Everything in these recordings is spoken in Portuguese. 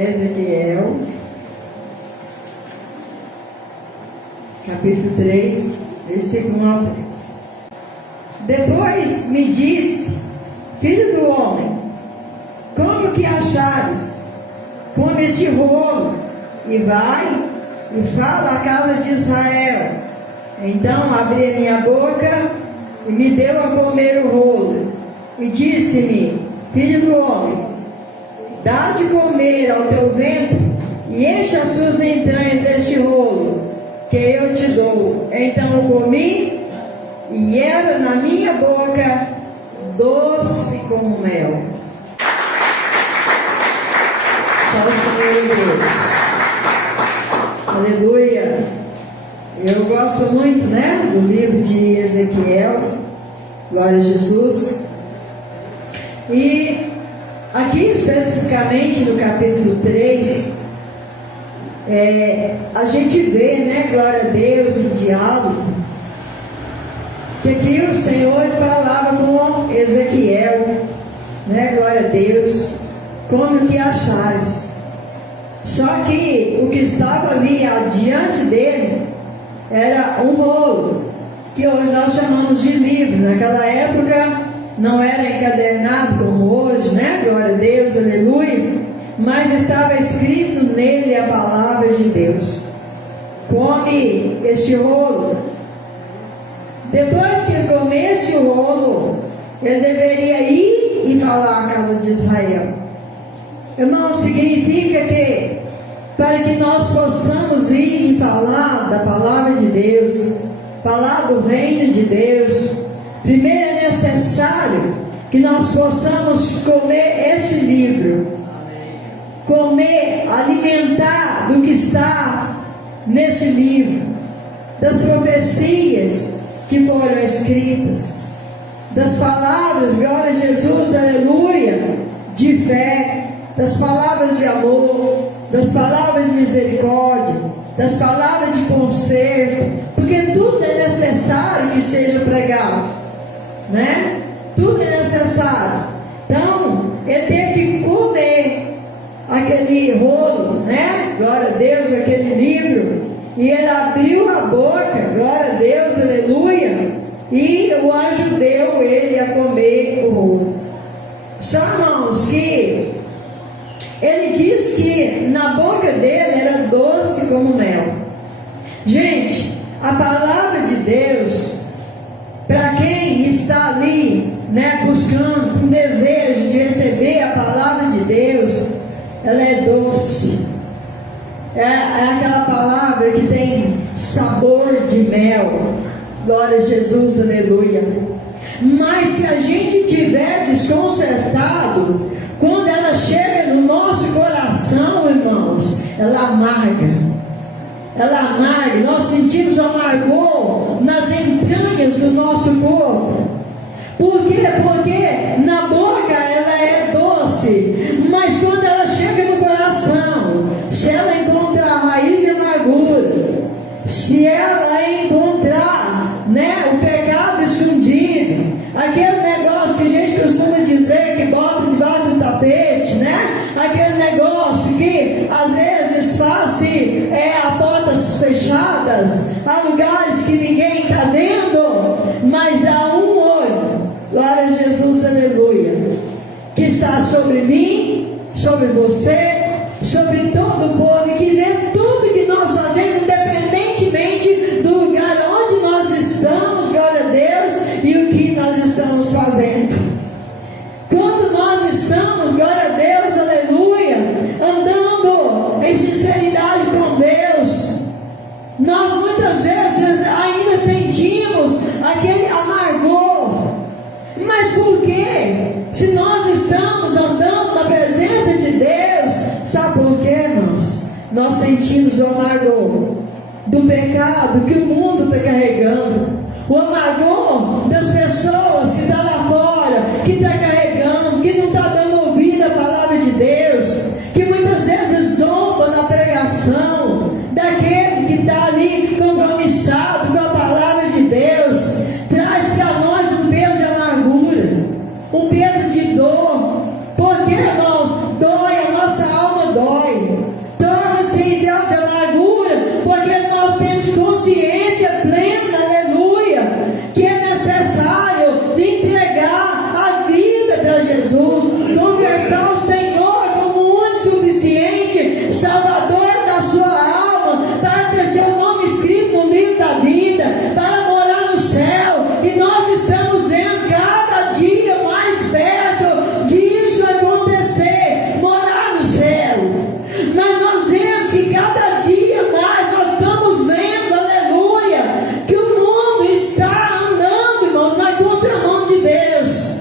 Ezequiel, capítulo 3, versículo 9. Depois me disse: filho do homem, como que achares? Come este rolo, e vai e fala à casa de Israel. Então abri a minha boca e me deu a comer o rolo, e disse-me: filho do homem, dá de comer ao teu ventre e enche as suas entranhas deste rolo que eu te dou. Então eu comi, e era na minha boca doce como mel. Só o Senhor Deus. Aleluia. Eu gosto muito, do livro de Ezequiel. Glória a Jesus. E aqui especificamente no capítulo 3, a gente vê, glória a Deus, o diálogo, que aqui o Senhor falava com Ezequiel, glória a Deus, como que achares. Só que o que estava ali adiante dele era um rolo, que hoje nós chamamos de livro. Naquela época não era encadernado como hoje, glória a Deus, aleluia, mas estava escrito nele a palavra de Deus. Come este rolo. Depois que ele comesse o rolo, ele deveria ir e falar à casa de Israel. Irmão, significa que para que nós possamos ir e falar da palavra de Deus, falar do reino de Deus, primeiro é necessário que nós possamos comer este livro, comer, alimentar do que está neste livro, das profecias que foram escritas, das palavras, glória a Jesus, aleluia, de fé, das palavras de amor, das palavras de misericórdia, das palavras de conserto, porque tudo é necessário que seja pregado, tudo é necessário. Então ele teve que comer aquele rolo, glória a Deus, aquele livro, e ele abriu a boca, glória a Deus, aleluia, e o anjo deu ele a comer o rolo. Só, irmãos, que ele diz que na boca dele era doce como mel. Gente, a palavra de Deus, para quem está ali, buscando um desejo de receber a palavra de Deus, ela é doce. É aquela palavra que tem sabor de mel. Glória a Jesus, aleluia. Mas se a gente tiver desconcertado, quando ela chega no nosso coração, irmãos, ela amarga. Ela amarga. Nós sentimos amargor nas entranhas do nosso corpo. Por quê? Porque na boca ela é doce, mas quando ela chega no coração, se ela encontrar a raiz de amargura, se ela encontrar o pecado escondido, aquele negócio que a gente costuma dizer que bota debaixo do tapete, aquele negócio que às vezes faz a portas fechadas, há lugares que ninguém está vendo, mas há um olho, glória a Jesus, aleluia, que está sobre mim, sobre você, sobre todo o povo, que vê tudo que nós fazemos, independentemente do lugar onde nós estamos, glória a Deus, e o que nós estamos fazendo. Quando nós estamos, glória a Deus, aleluia, andando em sinceridade com Deus, nós muitas vezes ainda sentimos aquele amargor. Mas por quê? Se nós estamos andando na presença de Deus, sabe por quê, irmãos? Nós sentimos o amargor do pecado que o mundo está carregando, o amargor das pessoas que estão lá fora, que está carregando, que não está dando ouvido à palavra de Deus, que muitas vezes zomba na pregação daquele que está ali compromissado com a palavra de Deus. Traz para nós um peso de amargura, um peso de dor. Porque, irmãos, dói, a nossa alma dói. Mas nós vemos que cada dia mais nós estamos vendo, aleluia, que o mundo está andando, irmãos, na contramão de Deus.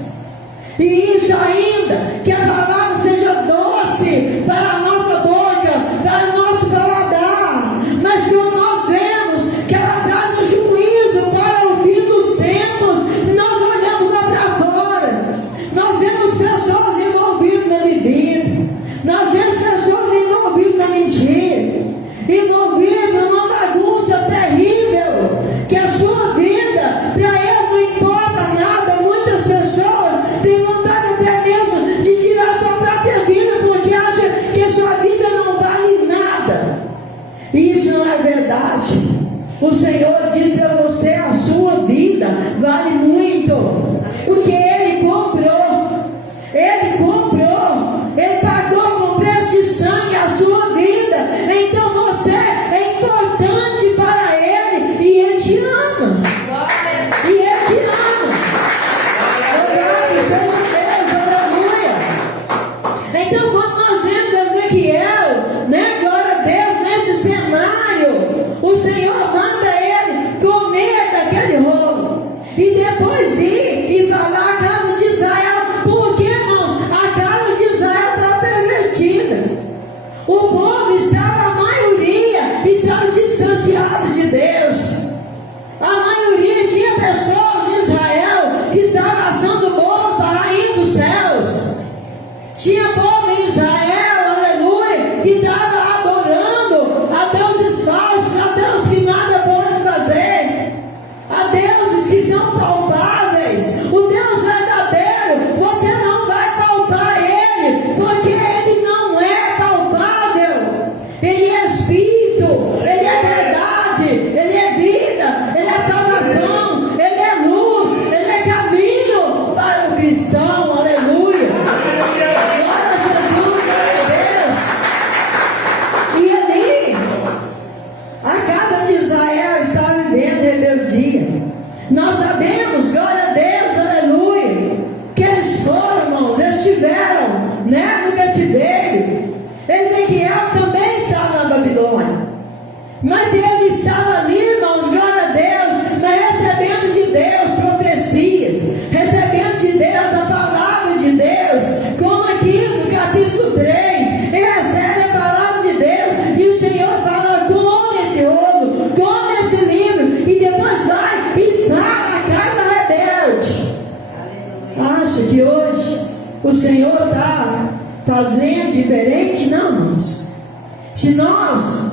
E isso ainda, que a palavra seja doce para a nossa boca, para o nosso paladar, mas quando nós vemos que ela traz o juízo para o fim dos tempos, nós olhamos lá para fora, nós vemos pessoas envolvidas na bebida, nós vemos pessoas envolvidas na mentira, envolvidas numa bagunça terrível, que a sua vida, para ele não importa nada. Muitas pessoas têm vontade até mesmo de tirar sua própria vida, porque acham que a sua vida não vale nada. E isso não é verdade. O Senhor diz para você: a sua vida vale muito, porque Ele comprou, Ele pagou com preço de sangue a sua vida. Então você é importante para Ele, e Ele te ama. E Ele te ama. Louvado seja Deus, aleluia. Então, quando nós vemos Ezequiel, né, glória a Deus, nesse cenário, o Senhor manda ele comer daquele rolo, e depois ir e falar à casa de Israel. Porque, irmãos, a casa de Israel está pervertida. O povo estava, a maioria estava distanciado de Deus. A maioria tinha pessoas em Israel que estavam assando bolo para a rainha dos céus. Tinha povo em Israel, aleluia, que estava adorando a deuses falsos, a Deus que nada pode fazer, a deuses que são palpáveis. O Deus verdadeiro, você não vai palpar Ele, porque Ele não é palpável. Ele é Espírito, Ele é verdade, Ele é vida, Ele é salvação, Ele é luz, Ele é caminho para o cristão, aleluia. Glória a Jesus, glória a Deus. E ali, a casa de Israel estava vivendo rebeldia. Nós sabemos, glória a Deus, aleluia, que eles foram, irmãos, eles estiveram, né, no cativeiro. Ezequiel também estava na Babilônia, mas ele estava ali, irmãos, glória a Deus, recebendo de Deus profecias, recebendo de Deus a palavra de Deus, como aqui no capítulo 3, ele recebe a palavra de Deus, e o Senhor fala: come esse rolo, come esse livro, e depois vai e para a casa rebelde. Acha que hoje o Senhor está fazendo diferente? Não, irmãos. Se nós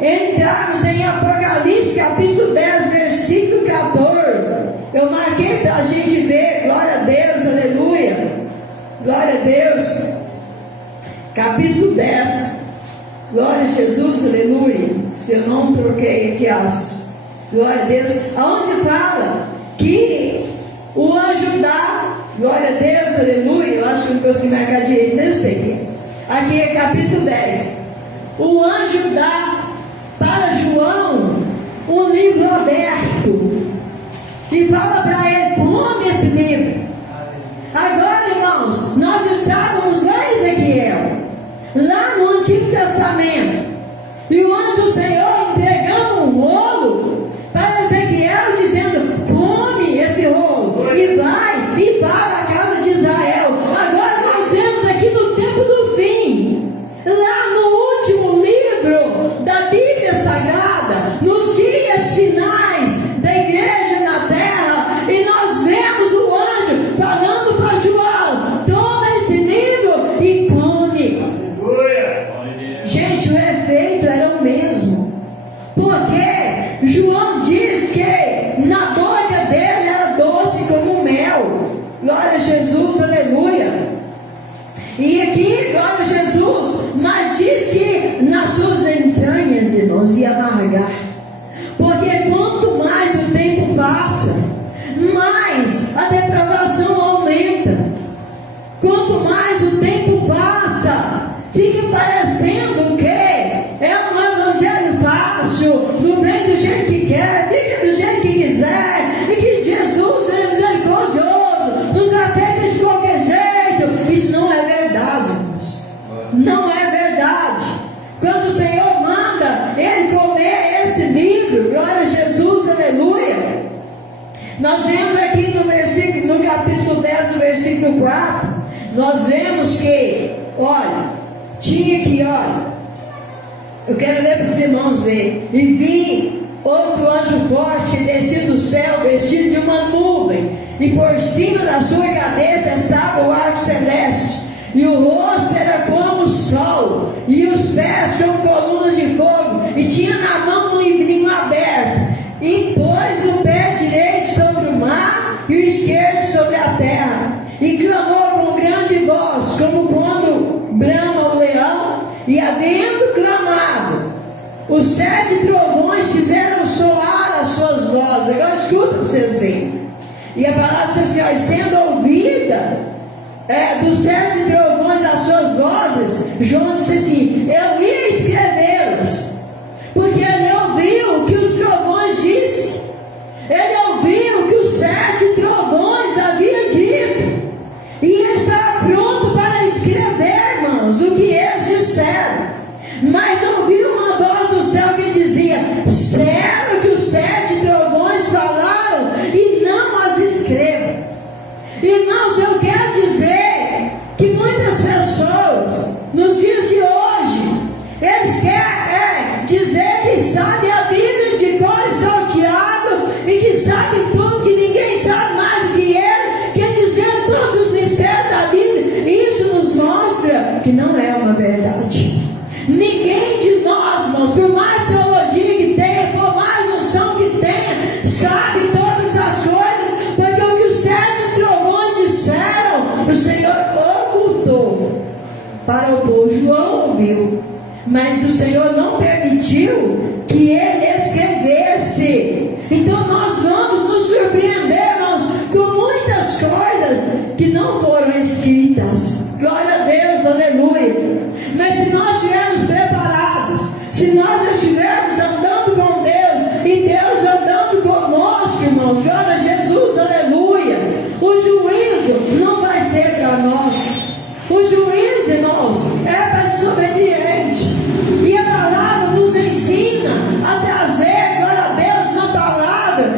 entrarmos em Apocalipse capítulo 10, versículo 14, eu marquei para a gente ver, glória a Deus, aleluia, glória a Deus, capítulo 10, glória a Jesus, aleluia. Se eu não troquei aqui as, glória a Deus, aonde fala que o anjo dá, glória a Deus, aleluia. Eu acho que não consegui marcar direito, nem sei o que. Aqui é capítulo 10. O anjo dá para João um livro aberto e fala para ele: come esse livro. Agora, irmãos, nós estávamos lá em Ezequiel, lá no Antigo Testamento, e o anjo do Senhor entregando um rolo para Ezequiel, dizendo: come esse rolo e vai e fala à casa de Israel. Agora nós vemos aqui no tempo do fim, lá no último livro da Bíblia Sagrada, nos dias finais da igreja na terra, e nós vemos o anjo falando para João: toma esse livro e come. Gente, o efeito era o mesmo, porque João diz que na boca dele era doce como mel. Glória a Jesus, aleluia. E aqui, glória a Jesus, mas diz que nas suas entranhas, irmãos, ia amargar. Porque quanto mais o tempo passa, mais a depravação aumenta. Quanto mais o tempo passa, fica parecendo que é um evangelho fácil, não vem do jeito que quer, fica do jeito que quiser, e que Jesus é misericordioso, nos aceita de qualquer jeito. Isso não é verdade, irmãos. Não é verdade. Quando o Senhor manda ele comer esse livro, glória a Jesus, aleluia. Nós vemos aqui no capítulo 10, no versículo 4, nós vemos que, olha, tinha que, olha, eu quero ler para os irmãos ver. E vi outro anjo forte que descia do céu, vestido de uma nuvem, e por cima da sua cabeça estava o arco celeste, e o rosto era como o sol, e os pés como colunas de fogo, e tinha na mão um livrinho aberto, e pôs o pé direito sobre o mar, e o esquerdo sobre a terra, e clamou com grande voz, como quando brama o leão, e havendo clamado, os 7 trovões fizeram soar as suas vozes. Agora escuta para vocês verem. E a palavra diz assim, ó, sendo ouvida dos 7 trovões as suas vozes, João disse assim, eu ia escrevê-las, porque ele ouviu o que os trovões disse, ele ouviu o que os 7 trovões haviam dito, e ele estava pronto para escrever, irmãos, o que eles disseram. Mas ouviu uma voz do céu que dizia, sério que os 7 trovões falaram, e não as escrevam. Irmãos, eu quero dizer que muitas pessoas, nos dias de hoje, eles querem dizer que sabem a Bíblia de cor e salteado, e que sabem tudo, que ninguém sabe mais do que ele, quer dizer todos os mistérios da Bíblia. Isso nos mostra que não é uma verdade. Ninguém de nós, irmãos, por mais teologia que tenha, por mais noção que tenha, sabe todas as coisas, porque o que os 7 trovões disseram, o Senhor ocultou para o povo. João ouviu, mas o Senhor não permitiu que ele escrevesse. Então nós vamos nos surpreender, irmãos, com muitas coisas que não foram escritas. Glória a Deus, aleluia. Mas se nós estivermos preparados, se nós estivermos andando com Deus, e Deus andando conosco, irmãos, glória a Jesus, aleluia, o juízo não vai ser para nós. O juízo, irmãos, é para desobediente. E a palavra nos ensina a trazer, glória a Deus, na palavra,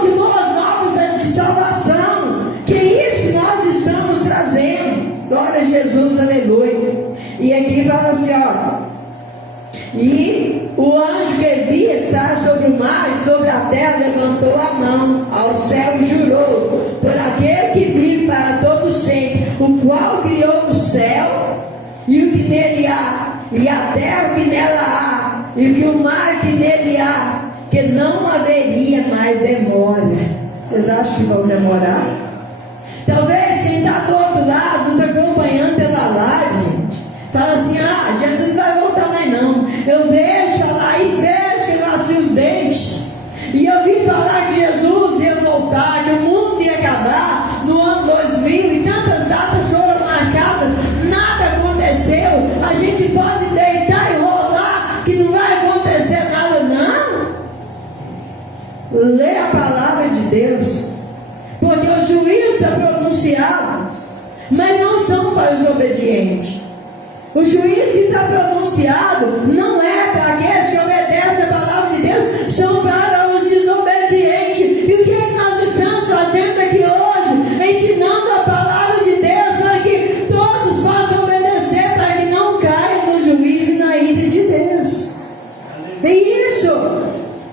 de boas novas de salvação, que é isso que nós estamos trazendo. Glória a Jesus, aleluia. E aqui fala assim, ó, e o anjo que via estar sobre o mar e sobre a terra levantou a mão ao céu e jurou por aquele que vive para todo sempre, o qual criou o céu e o que nele há, e a terra que nela há, e o que o mar que nele há, que não haveria mais demora. Vocês acham que vão demorar? Talvez quem está do outro lado, nos acompanhando pela live, gente, fala assim, Jesus não vai voltar mais não. Eu vejo falar isso desde que eu nasci os dentes, e eu vi falar que Jesus ia voltar, que o mundo ia acabar no ano 2000, e tantas datas foram marcadas, nada aconteceu. A gente pode deitar e rolar, que não vai acontecer nada não. Lê a palavra de Deus, porque o juízo está pronunciado, mas não são para os obedientes. O juízo que está pronunciado não é para aqueles que obedecem a palavra de Deus, são para os desobedientes. E o que é que nós estamos fazendo aqui hoje? Ensinando a palavra de Deus para que todos possam obedecer, para que não caiam no juízo e na ira de Deus. É isso.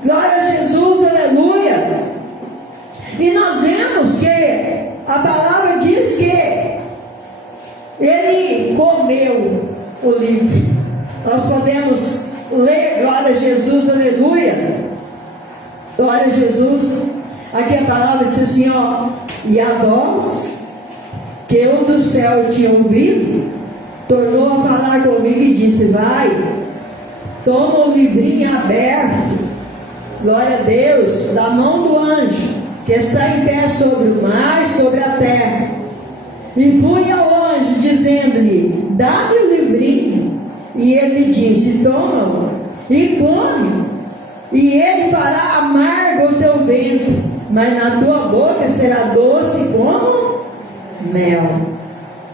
Glória a Jesus, aleluia. E nós vemos que a palavra diz que ele comeu o livro. Nós podemos ler, glória a Jesus, aleluia. Glória a Jesus. Aqui a palavra diz assim, ó, e a voz que eu do céu tinha ouvido, tornou a falar comigo e disse, vai, toma o livrinho aberto, glória a Deus, da mão do anjo, que está em pé sobre o mar e sobre a terra. E fui ao anjo, dizendo-lhe, dá-me o livrinho. E ele me disse, toma e come, e ele fará amargo o teu ventre, mas na tua boca será doce como mel.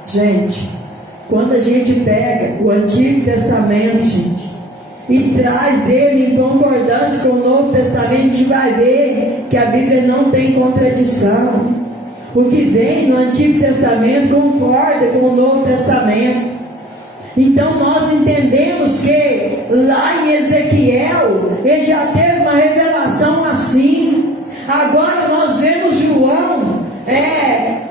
Gente, Quando a gente pega o Antigo Testamento, gente, e traz ele em concordância com o Novo Testamento, a gente vai ver que a Bíblia não tem contradição. O que vem no Antigo Testamento concorda com o Novo Testamento. Então nós entendemos que lá em Ezequiel ele já teve uma revelação assim. Agora nós vemos João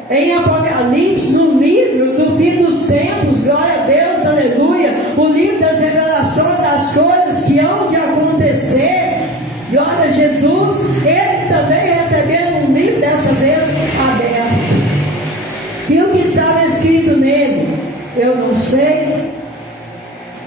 em Apocalipse, no livro do fim dos tempos, glória a Deus, aleluia, o livro das revelações das coisas que hão de acontecer, glória a Jesus. Ele também recebeu um livro, dessa vez aberto, e o que estava escrito nele, eu não sei,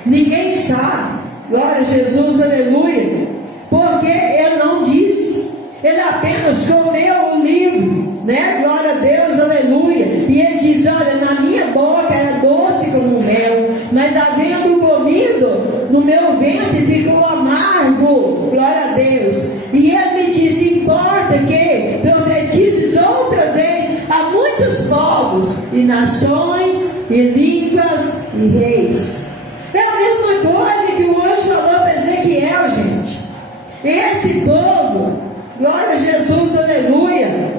ninguém sabe, glória a Jesus, aleluia, porque ele não disse, ele apenas comeu o livro, né? Glória a Deus, aleluia. E ele diz: olha, na minha boca era doce como mel, mas havendo comido, no meu ventre ficou amargo, glória a Deus. E ele me disse: importa que profetizes outra vez a muitos povos, e nações, e línguas, e reis. É a mesma coisa que o anjo falou para Ezequiel, gente. Esse povo, glória a Jesus, aleluia,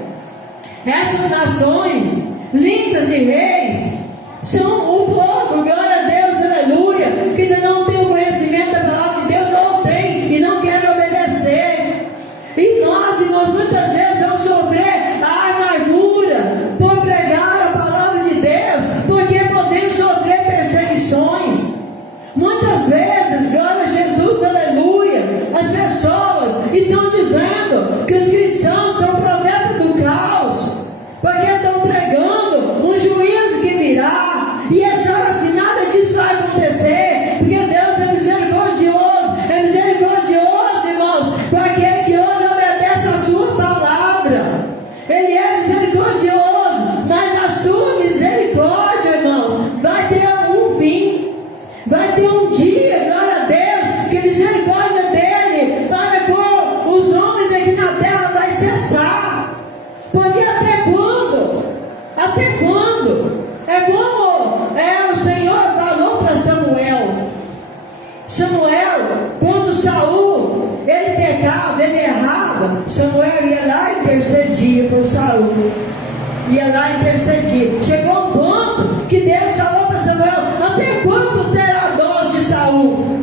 essas nações, línguas e reis, são o povo, glória a Deus, aleluia, que ainda não tem o conhecimento da palavra de Deus, ou tem, e não querem obedecer. E nós, irmãos, muitas vezes vamos sofrer a amargura por pregar a palavra de Deus, porque podemos sofrer perseguições. Muitas vezes, glória a Jesus, aleluia, as pessoas estão dizendo que os cristãos são profetas do caos, porque estão pregando um juízo que virá, e é só assim, nada disso vai acontecer, porque Deus é misericordioso, irmãos, com aquele que obedece a sua palavra. Ele é misericordioso, mas a sua misericórdia, irmãos, vai ter um fim. Vai ter um dia, glória a Deus, que a misericórdia dele para com os homens aqui na terra vai cessar. Porque até quando? Até quando? É como o Senhor falou para Samuel. Samuel, quando Saul, ele pecava, ele errava, Samuel ia lá e intercedia por Saul. Ia lá e intercedia. Chegou um ponto que Deus falou para Samuel: até quando terá dó de Saul?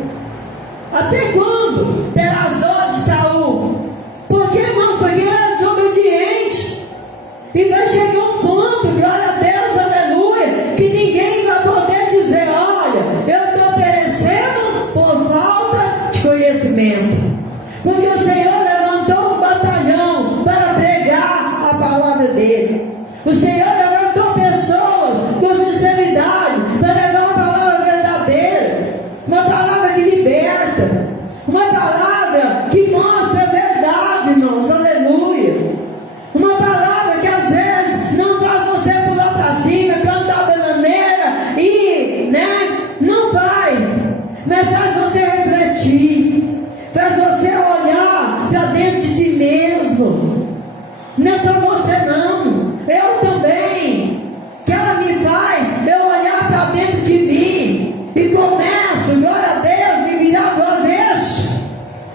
Até quando terás dó de Saul? Por que, irmão? Porque ele é desobediente. E vai chegar um ponto, glória a Deus, aleluia, que ninguém vai poder dizer: olha, eu estou perecendo por falta de conhecimento. Porque o Senhor levantou um batalhão para pregar a palavra dele. O Senhor levantou pessoas com sinceridade para levar uma palavra verdadeira, uma palavra que liberta, uma palavra que mostra a verdade, irmãos, aleluia. Uma palavra que às vezes não faz você pular para cima, plantar a bananeira e, não faz, mas faz você refletir, faz você olhar para dentro de si mesmo. Não é só você não, eu também, que ela me faz eu olhar para dentro de mim e começo, glória a Deus, me virar do avesso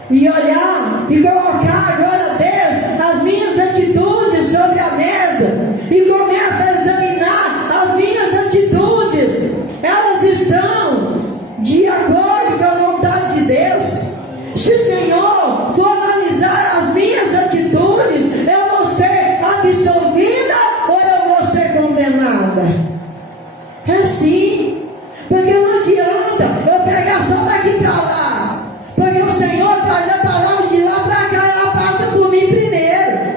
e olhar e colocar, glória a Deus, as minhas atitudes sobre a mesa e começo a examinar as minhas atitudes, elas estão de acordo com a vontade de Deus? Se o Senhor for analisar as minhas atitudes, eu vou ser absolvida ou eu vou ser condenada? É assim, porque não adianta eu pegar só daqui para lá, porque o Senhor traz a palavra de lá para cá, ela passa por mim primeiro.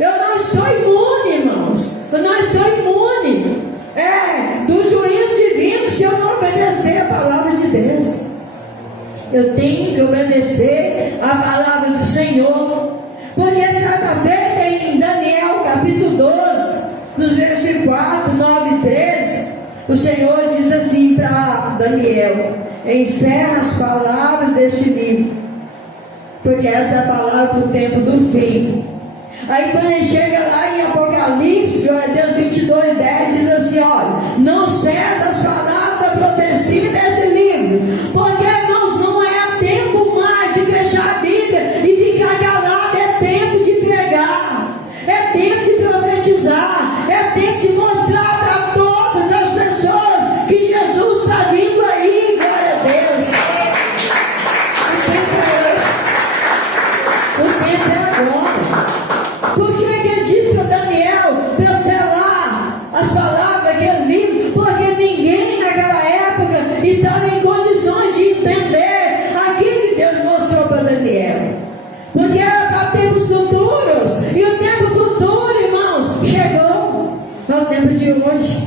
Eu não estou imune, irmãos, eu não estou imune do juízo divino se eu não obedecer a palavra de Deus. Eu tenho que obedecer a palavra do Senhor, porque certa feita em Daniel capítulo 12, nos versículos 4, 9 e 13, o Senhor diz assim para Daniel: encerra as palavras deste livro, porque essa é a palavra do tempo do fim. Aí quando ele chega lá em Apocalipse, glória a Deus, 22, 10, diz assim: olha, não cessa as palavras profecia desse livro. Porque, irmãos, não é tempo mais de fechar a Bíblia e ficar calado. É tempo de pregar, é tempo de profetizar, é tempo de mostrar para todas as pessoas que Jesus está vindo aí. Glória a Deus. O tempo é agora. Por que ele diz para Daniel para selar as palavras daquele livro? Porque ninguém naquela época estava em condições de entender aquilo que Deus mostrou para Daniel. Porque era para tempos futuros. E o tempo futuro, irmãos, chegou. É o tempo de hoje.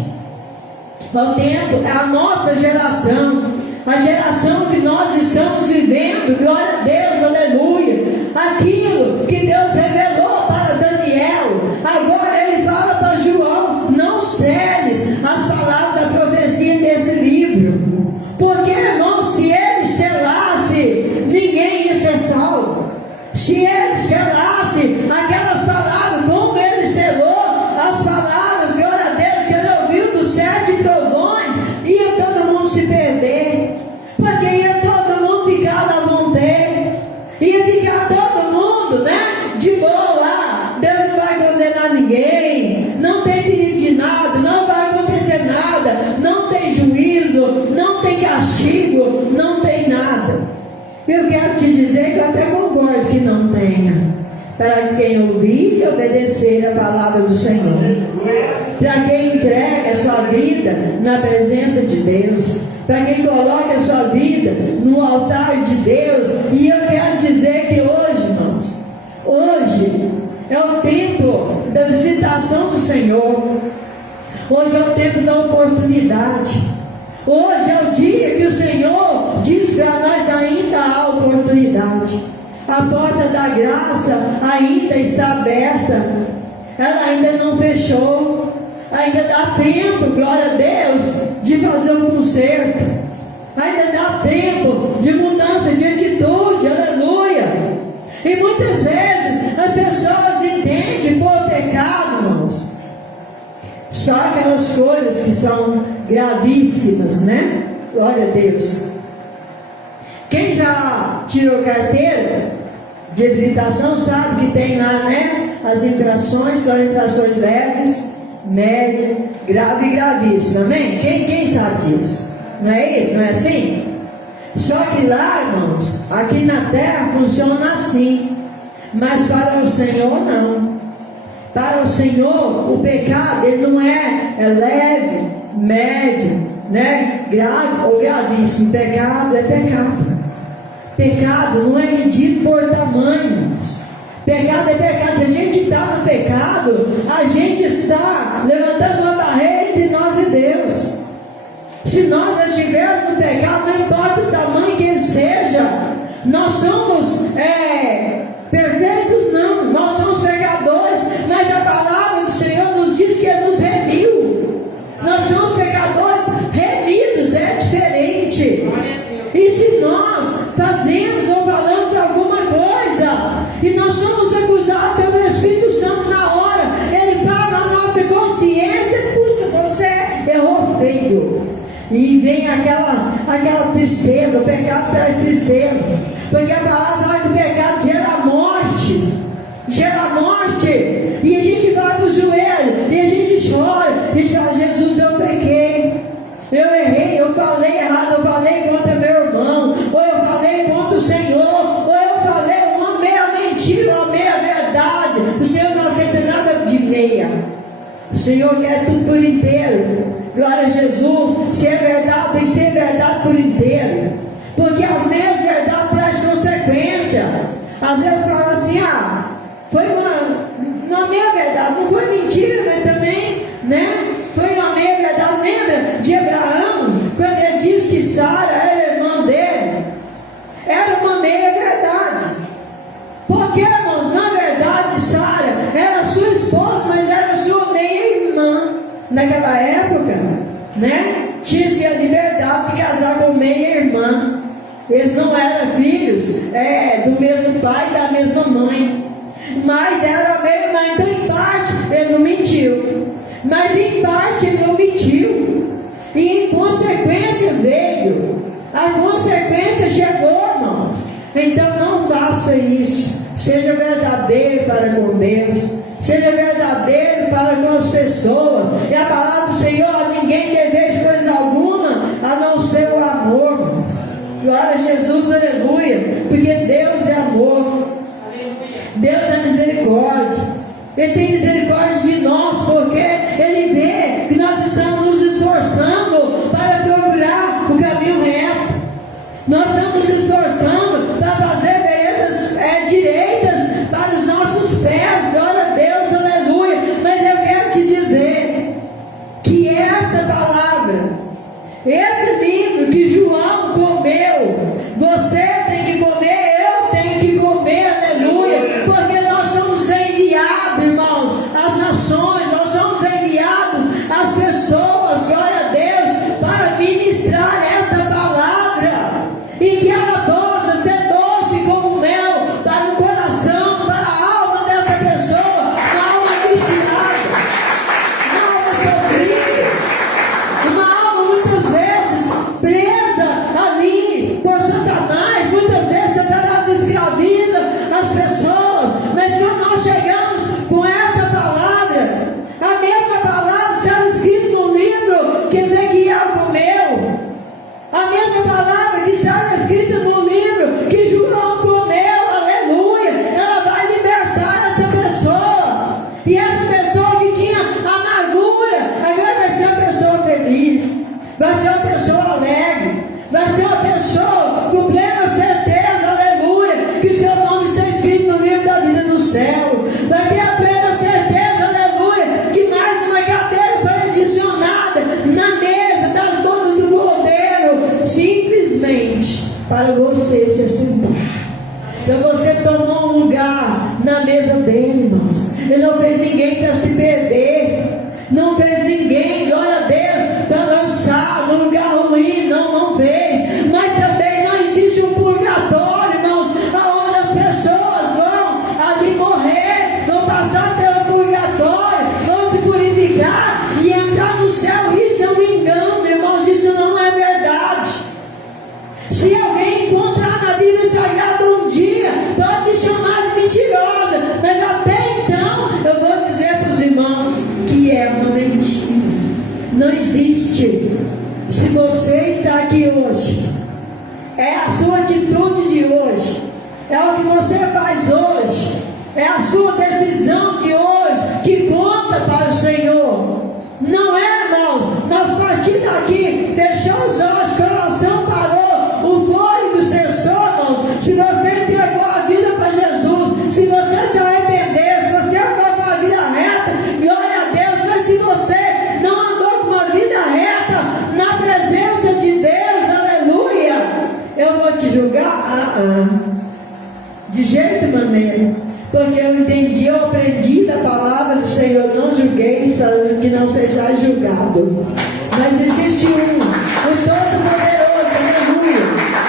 É o tempo, é a nossa geração. A geração que nós estamos vivendo. Glória a Deus, aleluia. Aquilo que Deus revelou para Daniel, agora ele fala para João: não seles as palavras da profecia desse livro. Porque, irmão, se ele selasse, ninguém ia ser salvo. Se ele selasse aquelas palavras como ele selou as palavras, glória a Deus, que ele ouviu dos 7 trovões, ia todo mundo se perder. Porque ia todo mundo ficar na vontade, ia ficar todo mundo, né, de boa. Deus não vai condenar ninguém, não tem perigo de nada, não vai acontecer nada, não tem juízo, não tem castigo, não tem nada. Eu quero te dizer que eu até concordo que não tenha, para quem ouvir e obedecer a palavra do Senhor, para quem entrega a sua vida na presença de Deus, para quem coloca a sua vida no altar de Deus. E eu quero dizer que hoje, irmãos, hoje é o tempo da visitação do Senhor. Hoje é o tempo da oportunidade. Hoje é o dia que o Senhor diz para nós: ainda há oportunidade. A porta da graça ainda está aberta. Ela ainda não fechou. Ainda dá tempo, glória a Deus, de fazer um conserto. Ainda dá tempo de mudança de atitude, aleluia. E muitas vezes as pessoas entendem por pecado, irmãos, só aquelas coisas que são gravíssimas, né? Glória a Deus. Quem já tirou carteira de habilitação sabe que tem lá, né? As infrações são infrações leves, média, grave e gravíssima. Amém? Quem sabe disso? Não é isso? Não é assim? Só que lá, irmãos, aqui na terra funciona assim, mas para o Senhor não. Para o Senhor o pecado, ele não é leve, médio, né, grave ou gravíssimo. Pecado é pecado. Pecado não é medido por tamanhos. Pecado é pecado. Se a gente está no pecado, a gente está levantando uma barreira entre nós e Deus. Se nós estivermos no pecado, não importa o tamanho que ele seja, nós somos perfeitos, não. Nós somos pecadores, mas a palavra do Senhor nos diz que ele nos remiu. Nós somos pecadores remidos, é diferente. E se nós fazemos ou falamos alguma coisa e nós somos acusados pelo Espírito Santo, na hora ele fala na nossa consciência: puxa, você errou feio. E vem aquela tristeza. O pecado traz tristeza, porque a palavra fala que o pecado gera morte. Gera morte. E a gente vai para o joelho e a gente chora e fala: Jesus, eu pequei, eu errei, eu falei errado, eu falei contra meu irmão, ou eu falei contra o Senhor, ou eu falei uma meia mentira, uma meia verdade. O Senhor não aceita nada de meia. O Senhor quer tudo por inteiro. Glória a Jesus. Se é verdade, tem que ser verdade por inteiro, porque as meias verdades trazem consequência. Às vezes fala assim: foi uma meia verdade, não foi mentira, mas também, né? Foi uma meia verdade. Lembra de Abraão, quando ele diz que Sara era irmã dele? Era uma meia verdade. Porque, irmãos, na verdade, Sara era sua esposa, mas era sua meia irmã. Naquela época, né? Tinha-se a liberdade de casar com meia irmã. Eles não eram filhos do mesmo pai e da mesma mãe, mas era a meia irmã. Então, em parte, ele não mentiu, mas em parte ele omitiu. E em consequência veio. A consequência chegou, irmãos. Então não faça isso. Seja verdadeiro para com Deus. Seja verdadeiro para com as pessoas. E a palavra do Senhor: a ninguém deveis coisa alguma, a não ser o amor, irmãos. Glória a Jesus, aleluia. Porque Deus é amor. Deus é misericórdia. Ele tem misericórdia de nós, porque Ele vê que nós estamos nos esforçando para procurar o caminho reto. Nós estamos nos esforçando para fazer veredas direitas para os nossos pés. Glória a Deus, aleluia. Mas eu quero te dizer que esta palavra, esse livro que João comeu, você tem que comer, eu tenho que comer, aleluia, porque nós somos enviados, irmãos, às nações, nós somos enviados às pessoas, glória a Deus, para ministrar esta palavra, e que ela possa ser doce como mel para o coração, para a alma dessa pessoa, uma alma angustiada, uma alma sofrida, uma alma muitas vezes presa ali por Satanás. Muitas vezes Satanás escraviza as pessoas, mas quando nós chegamos com essa palavra, a mesma palavra que estava escrita no livro que Ezequiel comeu, a mesma palavra que estava escrita no livro que João comeu, aleluia, ela vai libertar essa pessoa. E essa pessoa que tinha amargura, agora vai ser uma pessoa feliz, vai ser uma pessoa alegre, vai ser uma pessoa com plena certeza, aleluia, que o seu nome está escrito no livro da vida do céu. Vai ter a plena certeza, aleluia, que mais uma cadeira foi adicionada na mesa das bodas do Cordeiro, simplesmente para você se assentar, para você tomar um lugar na mesa dele, irmãos. Ele não fez ninguém para se perder, não fez ninguém, glória a Deus, para lançar no lugar ruim, não fez. Mas também não existe um purgatório, irmãos, aonde as pessoas vão ali morrer, vão passar pelo purgatório, vão se purificar e entrar no céu. Isso é um engano, irmãos, isso não é verdade. Se alguém encontrar na Bíblia Sagrada um dia, pode me chamar de mentirosa, mas até então eu vou dizer para os irmãos que é uma mentira. Não existe. Se você está aqui hoje, é a sua atitude de hoje, é o que você faz hoje, é a sua decisão de hoje que conta para o Senhor. Não é, irmãos, nós partimos daqui, fechou os olhos, o coração parou, o fôlego cessou, irmãos. Se você entregou a vida para Jesus, se você se arrependeu, se você andou com a vida reta, glória a Deus. Mas se você não andou com uma vida reta na presença de Deus, aleluia, eu vou te julgar? De jeito maneira, porque eu entendi, eu aprendi da palavra do Senhor: não julgueis para que não sejais julgado. Mas existe um Todo-Poderoso, aleluia,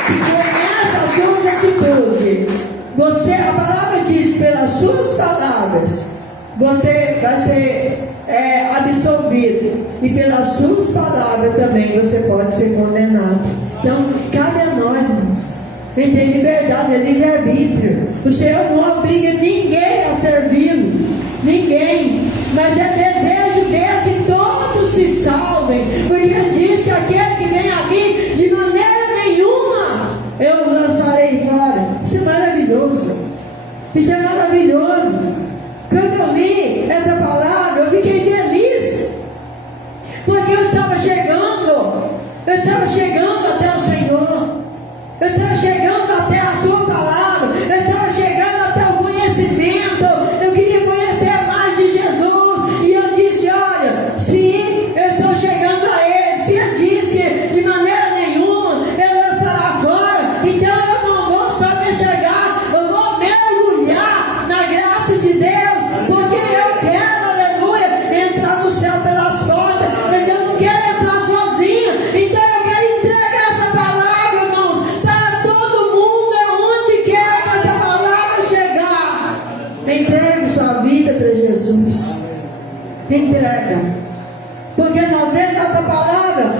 que conhece as suas atitudes. Você, a palavra diz, pelas suas palavras você vai ser absolvido, e pelas suas palavras também você pode ser condenado. Então cabe a nós, irmãos. Ele tem liberdade, é livre-arbítrio. O Senhor não obriga ninguém a servi-lo, ninguém, mas é desejo dele que todos se salvem, porque ele diz que aquele que vem a mim, de maneira nenhuma eu lançarei fora. Isso é maravilhoso, isso é maravilhoso. Quando eu li essa palavra, eu fiquei feliz, porque eu estava chegando até o Senhor, eu estava chegando até a sua palavra, eu estava chegando até o conhecimento, eu queria conhecer mais de Jesus, e eu disse: olha, se eu estou chegando a Ele, se Ele diz que de maneira nenhuma Ele lançará fora, então eu não vou só me chegar, eu vou mergulhar na graça de Deus, porque eu quero, aleluia, entrar no céu pelas portas, mas eu não quero entrar sozinho. Então eu quero entregar essa palavra, irmãos, para todo mundo, aonde quer que essa palavra chegar. Entregue sua vida para Jesus, entrega, porque nós vemos essa palavra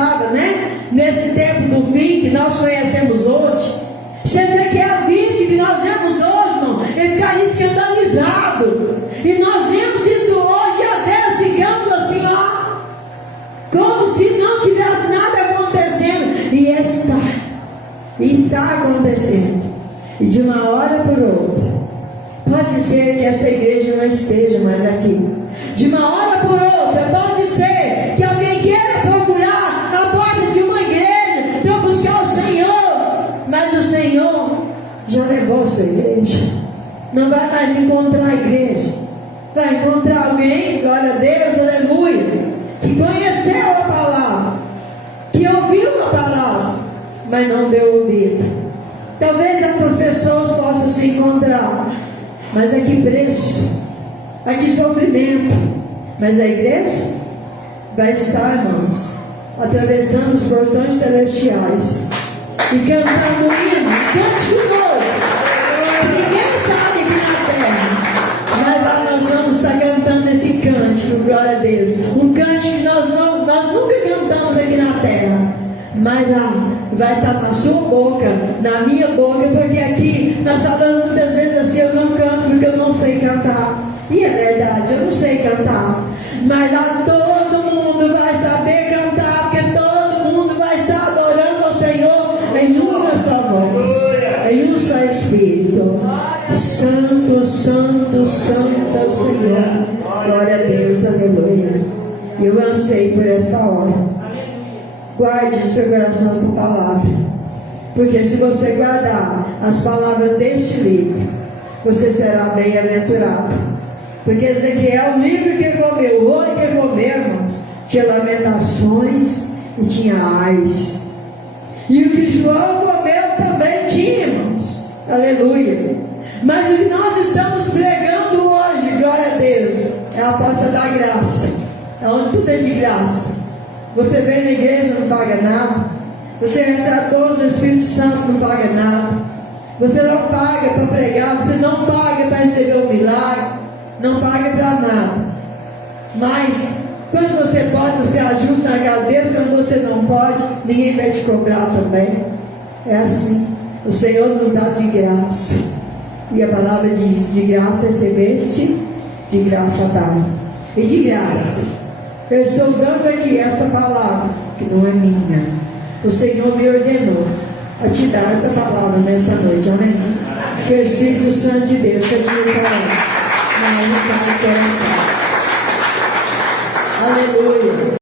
pensava, né? Nesse tempo do fim que nós conhecemos hoje. Se Ezequiel visse que nós vemos hoje, irmão, ele ficaria escandalizado. E nós vemos isso hoje e às vezes ficamos assim, ó, como se não tivesse nada acontecendo. E está acontecendo. E de uma hora por outra, pode ser que essa igreja não esteja mais aqui. De uma hora por outra, pode ser que alguém queira procurar a porta de uma igreja para buscar o Senhor. Mas o Senhor já levou a sua igreja. Não vai mais encontrar a igreja. Vai encontrar alguém, glória a Deus, aleluia, que conheceu a palavra, que ouviu a palavra, mas não deu ouvido. Talvez essas pessoas possam se encontrar, mas a que preço, a que sofrimento. Mas a igreja vai estar, irmãos, atravessando os portões celestiais e cantando hino, cântico novo, que ninguém sabe aqui na terra, mas lá nós vamos estar cantando esse cântico, glória a Deus, um cântico que nós nunca cantamos aqui na terra, mas lá vai estar na sua boca, na minha boca, porque aqui nós falamos muitas vezes assim, eu não canto porque eu não sei cantar. E é verdade, eu não sei cantar, mas lá todo mundo vai saber cantar, porque todo mundo vai estar adorando ao Senhor em uma só voz, em um só Espírito. Santo, santo, santo é o Senhor. Glória a Deus, aleluia. Eu anseio por esta hora. Guarde no seu coração esta palavra, porque se você guardar as palavras deste livro, você será bem-aventurado. Porque Ezequiel, o livro que comeu, o olho que comeu, irmãos, tinha lamentações e tinha ais. E o que João comeu também tinha, irmãos, aleluia. Mas o que nós estamos pregando hoje, glória a Deus, é a porta da graça, é onde tudo é de graça. Você vem na igreja, não paga nada. Você recebe todos o Espírito Santo, não paga nada. Você não paga para pregar, você não paga para receber um milagre, não paga para nada. Mas quando você pode, você ajuda na cadeira. Quando você não pode, ninguém vai te cobrar também. É assim. O Senhor nos dá de graça. E a palavra diz: de graça recebeste, de graça dá. E de graça eu estou dando aqui essa palavra, que não é minha. O Senhor me ordenou a te dar essa palavra nesta noite, amém? Que o Espírito Santo de Deus continue falando na alma do coração. Aleluia.